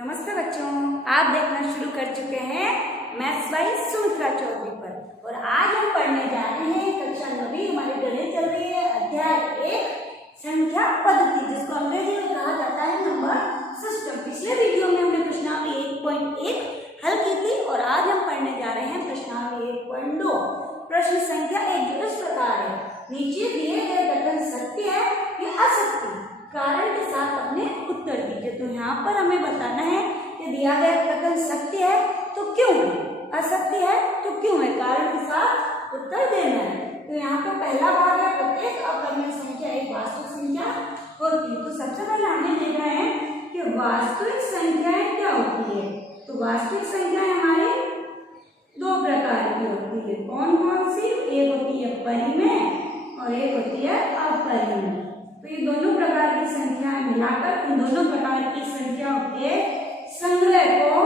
नमस्ते बच्चों, आप देखना शुरू कर चुके हैं मैथ्स बाय सुमित्रा चौधरी पर। और आज हम पढ़ने जा रहे हैं कक्षा 9वीं, हमारी गणित चल रही है अध्याय 1 संख्या पद्धति, जिसको अंग्रेजी में कहा जाता है नंबर सिस्टम। पिछले वीडियो में हमने प्रश्नावली 1.1 हल की थी और आज हम पढ़ने जा रहे हैं प्रश्नावली 1.2। प्रश्न संख्या 1 जो इस प्रकार है, नीचे दिए गए कथन सत्य है या असत्य, कारण के साथ अपने उत्तर दीजिए। तो यहाँ पर हमें बताना है कि दिया गया कथन सत्य है तो क्यों है, असत्य है तो क्यों है, कारण के साथ उत्तर देना है। तो यहाँ पर पहला भाग है प्रत्येक अपरिमेय संख्या एक वास्तविक संख्या होती है। तो सबसे पहले हमें देखना है कि वास्तविक संख्याएं क्या होती है। तो वास्तविक संख्याएं हमारी दो प्रकार की होती है। कौन कौन सी? एक होती है परिमेय और एक होती है अपरिमेय। तो ये दोनों प्रकार की संख्याएं मिलाकर इन दोनों प्रकार की संख्याओं के संग्रह को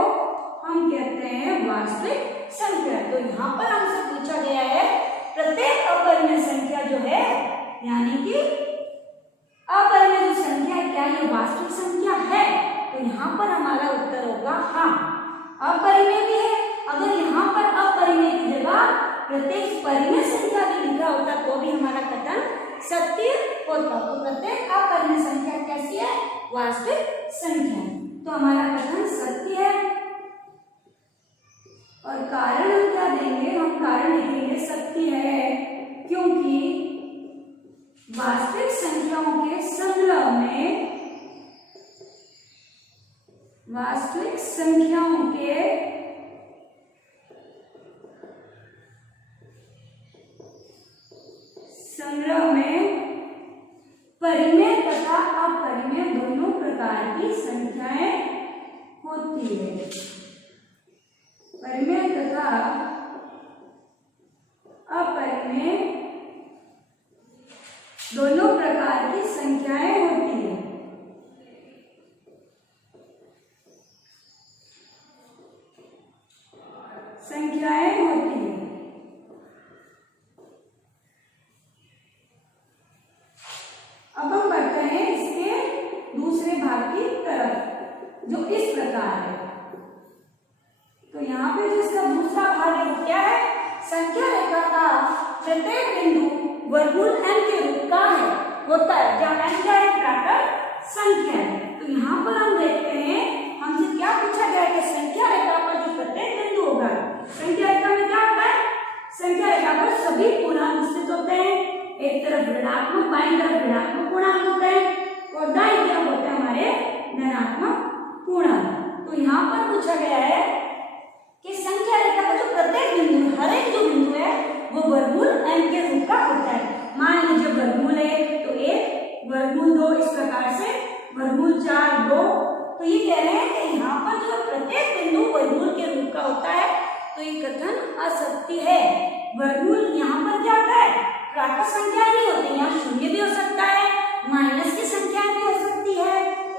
हम कहते हैं वास्तविक संख्या। तो यहाँ पर हमसे पूछा गया है प्रत्येक अपरिमेय संख्या जो है, यानी कि अपरिमेय जो संख्या है, क्या ये वास्तविक संख्या है? तो यहाँ पर हमारा उत्तर होगा हाँ, अपरिमेय भी है। अगर यहाँ पर अपरिमेय की जगह प्रत्येक परिमेय संख्या भी लिखा होता तो भी हमारा कथन सत्य होता। तो प्रत्येक अपरिमेय संख्या कैसी है? वास्तविक संख्या। तो हमारा कथन सत्य है। और कारण हम क्या देंगे? हम कारण लिखेंगे सत्य है क्योंकि वास्तविक संख्याओं के संग्रह में वास्तविक संख्याओं के संग्रह में परिमेय तथा अपरिमेय दोनों प्रकार की संख्याएं होती है। परिमेय तथा अपरिमेय दोनों प्रकार की संख्याएं होती है। संख्याएं होती है। अब हम बढ़ते हैं इसके दूसरे भाग की तरफ जो इस प्रकार है। तो यहाँ पे जो इसका दूसरा भाग है वो क्या है? संख्या रेखा का प्रत्येक बिंदु वर्गमूल n के रूप का है होता है, जहाँ n क्या है? प्राकृत संख्या है। तो यहाँ पर हम देखते हैं हमसे क्या पूछा गया है कि संख्या रेखा पर जो प्रत्येक बिंदु होगा, संख्या रेखा में क्या होता है? संख्या रेखा पर सभी पूर्णांक स्थित होते हैं। एक तरफ ऋणात्मक, बाईं तरफ ऋणात्मक पूर्णांक होते हैं और दाईं तरफ होते हैं हमारे धनात्मक पूर्णांक। तो यहाँ पर पूछा गया है कि संख्या रेखा का जो प्रत्येक बिंदु, हर एक जो बिंदु है वो वर्गमूल n के रूप का होता है। मान लीजिए वर्गमूल 1 तो 1, वर्गमूल 2 इस प्रकार से, वर्गमूल 4 2। तो ये कह रहे हैं कि यहाँ पर जो प्रत्येक बिंदु वर्गमूल के रूप का होता है, तो ये कथन असत्य है। वर्गमूल यहाँ पर क्या होता है? प्राकृत संख्या नहीं होती, यहाँ शून्य भी हो सकता है, माइनस की संख्या भी हो सकती है,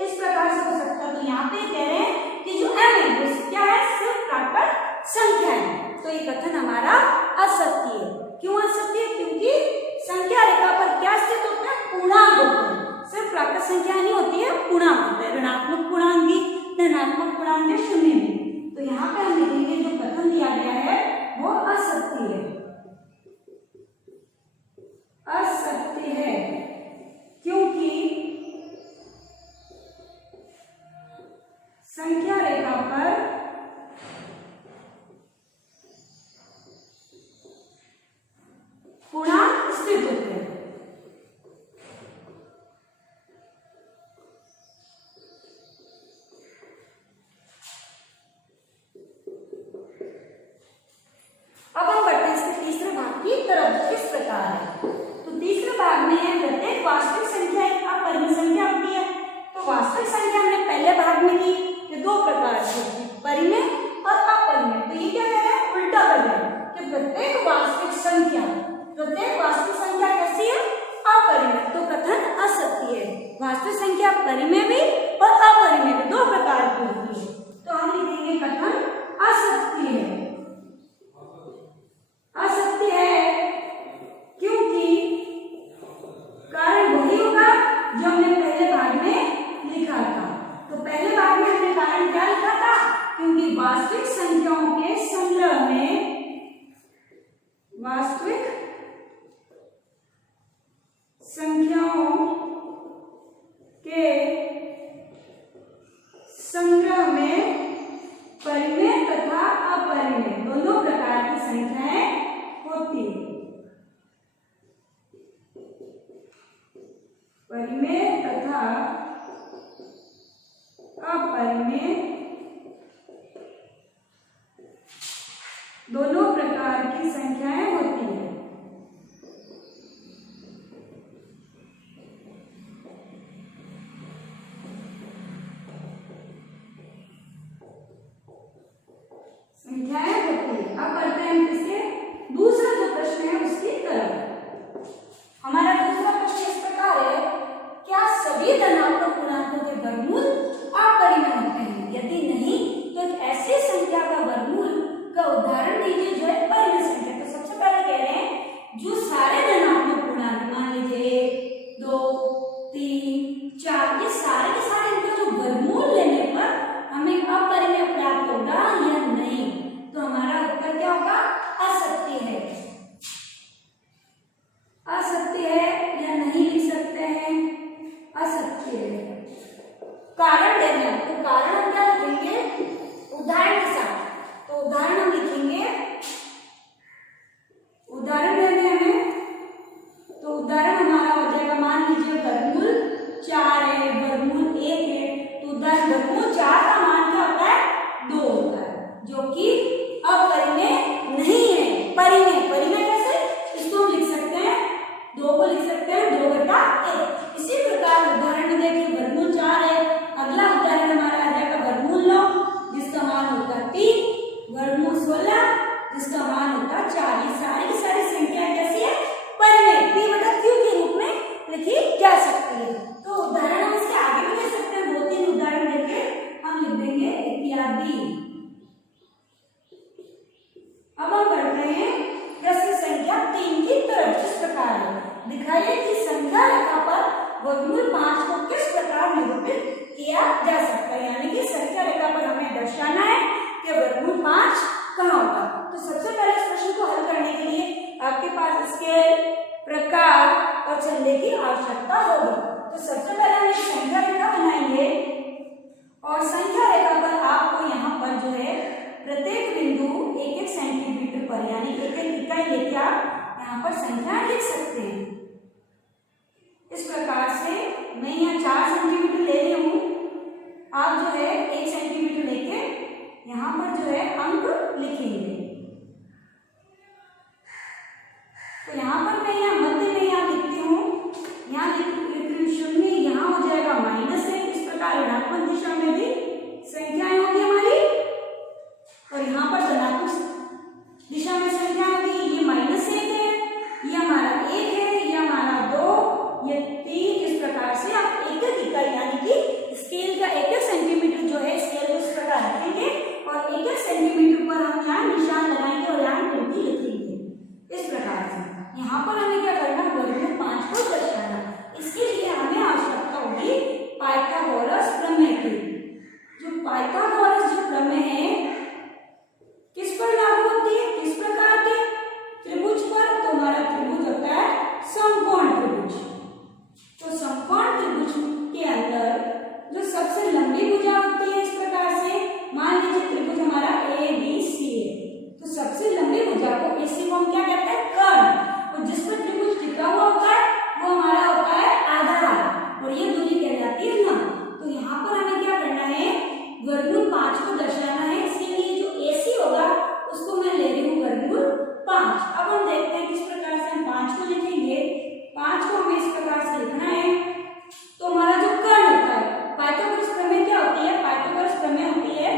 इस प्रकार से हो सकता है। तो यहाँ पे कह रहे हैं कि जो m है वो क्या है? सिर्फ प्राकृत संख्या है। तो ये कथन हमारा असत्य है। क्यों असत्य है? क्योंकि संख्या रेखा पर क्या स्थित होता है? पूर्णांक होते हैं। सिर्फ प्राकृत संख्या नहीं होती है, पूर्णांक होते हैं, ऋणात्मक पूर्णांक भी, धनात्मक पूर्णांक भी, शून्य भी। तो यहाँ पे हम लिखेंगे जो कथन दिया गया है वो असत्य है। असत्य है क्योंकि संख्या रेखा पर पूर्णांक स्थित होते हैं। अब हम बढ़ते हैं इसके तीसरे भाग की तरफ। किस प्रकार है? तो तीसरे भाग में है प्रत्येक वास्तविक संख्या एक अपरिमेय संख्या होती है। तो वास्तविक संख्या हमने पहले भाग में की कि दो प्रकार की होती है, वास्तविक संख्याओं के संग्रह में वास्तविक संख्याओं के संग्रह में परिमेय तथा अपरिमेय दोनों प्रकार की संख्याएं होती है। परिमेय तथा अपरिमेय दोनों प्रकार की संख्याएं होती है। संख्याएं होती है। अब बढ़ते हैं इसके दूसरा जो प्रश्न है उसकी तरफ। हमारा दूसरा प्रश्न इस प्रकार है, क्या सभी धनात्मक पूर्णांकों के वर्गमूल अपरिमेय होते हैं? यदि नहीं तो एक ऐसी संख्या का वर्गमूल का उदाहरण दीजिए जो है परिमेय संख्या। तो सबसे पहले कह रहे हैं जो सारे धनात्मक पूर्णांक, मान लीजिए 2, 3, 4, ये सारे के सारे इनका जो वर्गमूल लेने पर हमें अपरिमेय प्राप्त होगा या नहीं? तो हमारा उत्तर क्या होगा? असत्य है। असत्य है या नहीं लिख सकते हैं? असत्य है। कारण देना, तो कारण हम क्या लिखेंगे? उदाहरण के साथ। तो उदाहरण हम लिखेंगे, उदाहरण देने हमें, तो उदाहरण हमारा हो जाएगा, मान लीजिए वर्गमूल 4 है, वर्गमूल 1 है, तो उदाहरण वर्गमूल 4 का मान क्या होता है? 2 होता है, जो कि अपरिमेय नहीं है। परिमेय, परिमेय कैसे? इसको हम लिख सकते हैं, 2 को लिख सकते हैं 2/1। इसी प्रकार उदाहरण में देखिए वर्गमूल 4 है, अगला उदाहरण हमारा आ जाएगा वर्गमूल 9 जिसका मान होता है 3, वर्गमूल 16 जिसका मान होता है 4। ये सारी की सारी संख्या कैसी है? परिमेय, p/q के रूप में लिखी जा सकती है। तो उदाहरण हम इसके आगे भी दे सकते हैं, 2-3 उदाहरण देके हम लिख देंगे इत्यादि। अब हम बढ़ते हैं प्रश्न संख्या 3 की तरफ। इस प्रकार दिखाइए कि संख्या रेखा पर वर्गमूल 5 को किस प्रकार निरूपित किया जा सकता है। यानी कि संख्या रेखा पर हमें दर्शाना है कि वर्गमूल 5 कहाँ होगा। तो सबसे पहले इस प्रश्न को हल करने के लिए आपके पास स्केल, प्रकार और छंदे की आवश्यकता होगी। तो सबसे पहले हम एक संख्या रेखा बनाएंगे और संख्या रेखा पर आपको यहाँ पर जो है प्रत्येक बिंदु 1-1 सेंटीमीटर पर, यानी 1-1 इकाई लेके आप यहाँ पर संख्या लिख सकते हैं। इस प्रकार से मैं यहाँ 4 सेंटीमीटर ले रही हूँ, आप जो है 1 सेंटीमीटर लेके यहाँ पर जो है अंक लिखेंगे। तो यहाँ पर मैं यहाँ मध्य में यहाँ लिखती हूँ, यहाँ लिख रही हूँ 0, यहाँ हो जाएगा -1। इस प्रकार ऋणात्मक दिशा में भी संख्याएं होगी हमारी, और यहाँ पर धनात्मक दिशा में संख्या होगी। ये -1 है, ये हमारा 1 है, ये हमारा 2, ये 3। इस प्रकार से आप 1-1 इकाई, यानी कि स्केल का 1-1 सेंटीमीटर जो है स्केल को इस प्रकार रखेंगे और 1-1 सेंटीमीटर पर हम यहाँ निशान लगाएंगे और यहाँ गिनती लिखेंगे। इस प्रकार से यहाँ पर हमें क्या करना? वर्गमूल 5 को दर्शाना। इसके लिए हमें आवश्यकता होगी पाइथागोरस प्रमेय की। जो पाइथागोरस जो प्रमेय है किस पर लागू होती है? किस प्रकार के त्रिभुज पर? तो हमारा त्रिभुज होता है समकोण त्रिभुज। तो समकोण त्रिभुज के अंदर जो सबसे लंबी भुजा होती है, इस प्रकार से मान लीजिए त्रिभुज हमारा ABC है, तो सबसे लंबी भुजा को AC को हम क्या कहते हैं? कर्ण। और जिस पर त्रिभुज टिका हुआ होता है वो हमारा होता है आधार, और ये दूरी कहलाती है लंब। तो यहाँ पर हमें क्या करना है? वर्गमूल 5 को दर्शाना है। इसके लिए जो AC होगा उसको मैं ले रही हूँ वर्गमूल 5। अब हम देखते हैं किस प्रकार से हम 5 को लिखेंगे। 5 को हमें इस प्रकार से लिखना है। तो हमारा जो कर्ण होता है, पाइथागोरस प्रमेय क्या होती है? पाइथागोरस प्रमेय होती है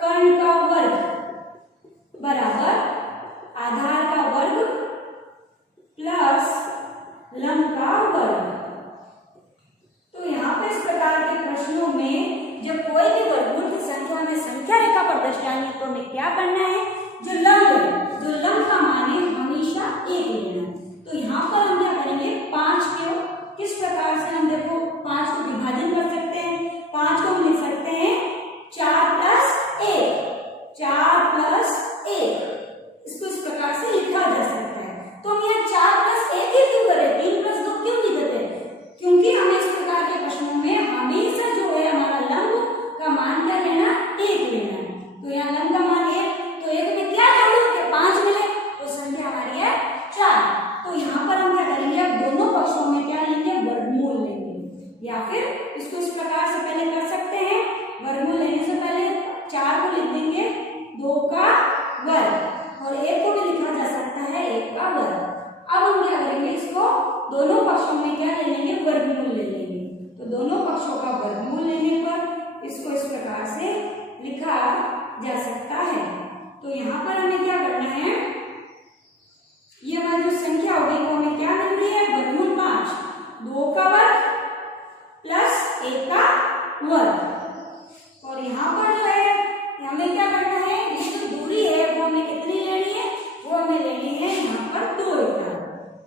कर्ण का वर्ग बराबर आधार का वर्ग प्लस लंब का वर्ग। तो यहाँ पे इस प्रकार के प्रश्नों में जब कोई भी वर्गमूल की संख्या में संख्या रेखा पर दर्शानी है तो हमें क्या करना है? जो लंब का मान है हमेशा 1 लेना है। तो यहाँ पर हम क्या करेंगे? 5 को किस प्रकार से हम देखो 5 को विभाजन कर सकते हैं। 5 को हम लिख सकते हैं 4 + 1। लिखेंगे 2 का वर्ग और 1 को भी लिखा जा सकता है 1 का वर्ग। अब हम क्या करेंगे, इसको दोनों पक्षों में क्या ले लेंगे, वर्गमूल ले लेंगे। तो दोनों पक्षों का वर्गमूल लेने पर इसको इस प्रकार से लिखा जा सकता है। तो यहाँ पर हमें क्या करना है, ये हमारी जो संख्या होगी वो हमें क्या मिल रही है, वर्गमूल 5, 2 का वर्ग प्लस 1 का वर्ग। और यहाँ पर जो है हमें क्या करना है, ये जो दूरी है वो हमें कितनी लेनी है, वो हमें लेनी है यहाँ पर 2 इकाई।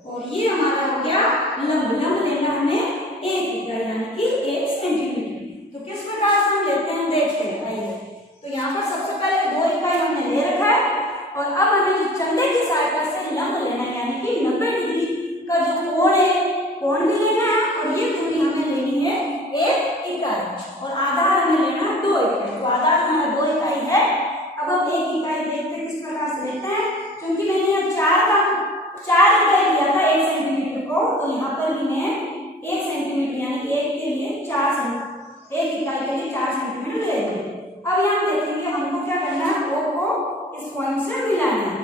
और ये हमारा हो गया लंब, लंब लेना हमें 1 इकाई यानी कि 1 सेंटीमीटर। तो किस प्रकार से हम लेते हैं देखते हैं, आइए। तो यहाँ पर सबसे पहले 2 इकाई हमने ले रखा है और अब हमें जो चंदे की सहायता से लंब लेना है यानी कि 90 डिग्री का जो कोण है, कोण भी लेना है और ये दूरी हमें लेनी है 1 इकाई और आधार हमें लेना है 2 इकाई। तो आधार हमारा 2 इकाई है। अब हम 1 इकाई देखते हैं किस प्रकार से लेते हैं, क्योंकि मैंने यहाँ 4 इकाई लिया था 1 सेंटीमीटर को, तो यहाँ पर भी मैं 1 सेंटीमीटर यानी 1 के लिए 1 इकाई के लिए 4 सेंटीमीटर ले लूँ। अब यहाँ देखेंगे हमको क्या करना है, O को इस पॉइंट से मिलाना है।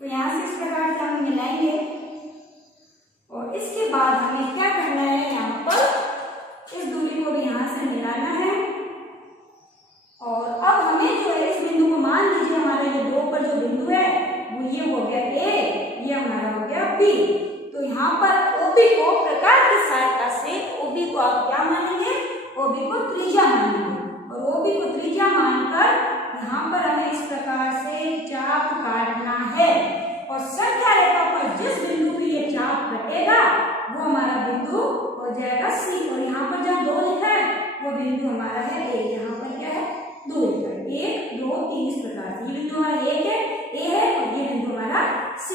तो यहाँ से इस प्रकार से हम मिलाएंगे और इसके बाद हमें क्या करना है, यहाँ पर इस दूरी को भी यहाँ से मिलाना है। और अब हमें जो है इस बिंदु को मान लीजिए हमारे जो 2 पर जो बिंदु है वो ये हो गया A, ये हमारा हो गया B। तो यहाँ पर OB को प्रकार की सहायता से OB को आप क्या मानेंगे, OB को त्रिज्या मानेंगे और OB को त्रिज्या मानकर यहाँ पर हमें इस प्रकार से चाप काटना है और संख्या रेखा पर जिस बिंदु पे ये चाप कटेगा वो हमारा बिंदु हो जाएगा C। और यहाँ पर जब 2 लिखा है वो बिंदु हमारा है A। यहाँ पर क्या है, 2 लिखा है, 1 2 3 इस प्रकार से। ये बिंदु हमारा 1 है, A है और ये बिंदु हमारा C।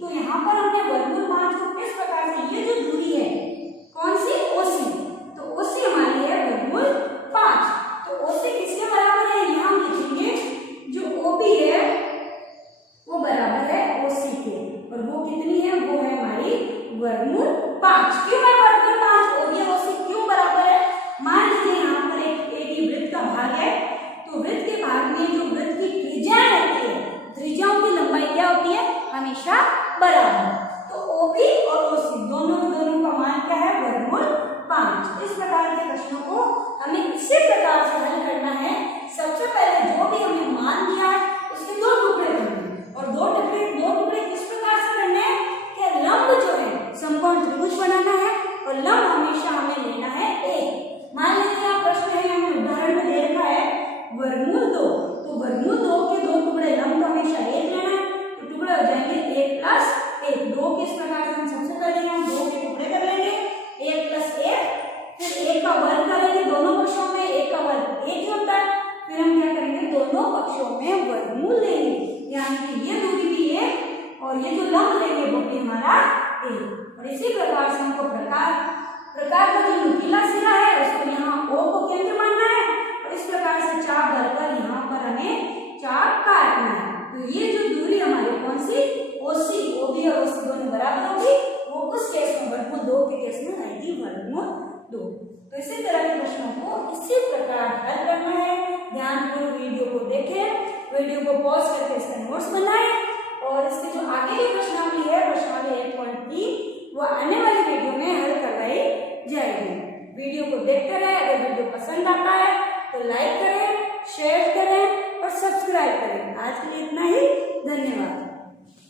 तो यहाँ पर हमने वर्गमूल 5 को किस प्रकार से, ये जो दूरी है कौन सी, OC, तो OC हमारी है वर्गमूल 5। तो OC किसके बराबर है, यहाँ हम लिखेंगे जो OB है वो बराबर है OC के और वो कितनी है, वो है हमारी वर्गमूल 5। क्यों है वर्गमूल 5 और ये OC क्यों बराबर है, मान लीजिए यहाँ पर एक वृत्त का भाग है, तो वृत्त के भाग में जो वृत्त की त्रिज्याएं होती है, त्रिज्याओं की लंबाई क्या होती है, हमेशा बराबर। तो OB और OC दोनों का मान क्या है, वर्गमूल 5। इस प्रकार के प्रश्नों को हमें इसी प्रकार से हल करना है। सबसे पहले जो भी हमें मान दिया है उसके 2 टुकड़े करने और 2 टुकड़े किस प्रकार से करने हैं कि लंब जो है समकोण त्रिभुज बनाना है और लंब हमेशा हमें लेना है 1। मान लीजिए आप प्रश्न है हमें उदाहरण में दे रखा है वर्गमूल 2, तो वर्गमूल 2 के 2 टुकड़े लंब तो हमेशा 1 लेना है, तो टुकड़े हो जाएंगे 1 प्लस 1। 2 किस प्रकार से हम सबसे पहले हम 2 के टुकड़े कर लेंगे 1 प्लस 1, फिर 1 का वर्ग करेंगे, दोनों पक्षों में 1 का वर्ग 1 ही होता है। फिर हम क्या करेंगे, दोनों पक्षों में वर्गमूल लेंगे यानी कि ये दूरी भी 1 और ये जो लंब लेंगे वो भी हमारा 1। और इसी प्रकार से हमको प्रकार का जो नुकीला सिरा है उसको यहाँ O को केंद्र मानना है और इस प्रकार से चाप भरकर यहाँ पर हमें चाप काटना है। तो ये जो दूरी हमारी कौन सी, OC, OB और OC दोनों बराबर होगी, वो उस केस में वर्गमूल 2 के केस में आएगी वर्गमूल 2। तो इसी तरह के प्रश्नों को इसी प्रकार हल करना है। ध्यानपूर्वक वीडियो को देखें, वीडियो को पॉज करके इसका नोट्स बनाएं और इसके जो आगे की प्रश्नावली है, प्रश्नावली 1.3, वो आने वाली वीडियो में हल करवाई जाएगी। वीडियो को देखते रहें। अगर वीडियो पसंद आता है तो लाइक करें, शेयर करें और सब्सक्राइब करें। आज के लिए इतना ही, धन्यवाद।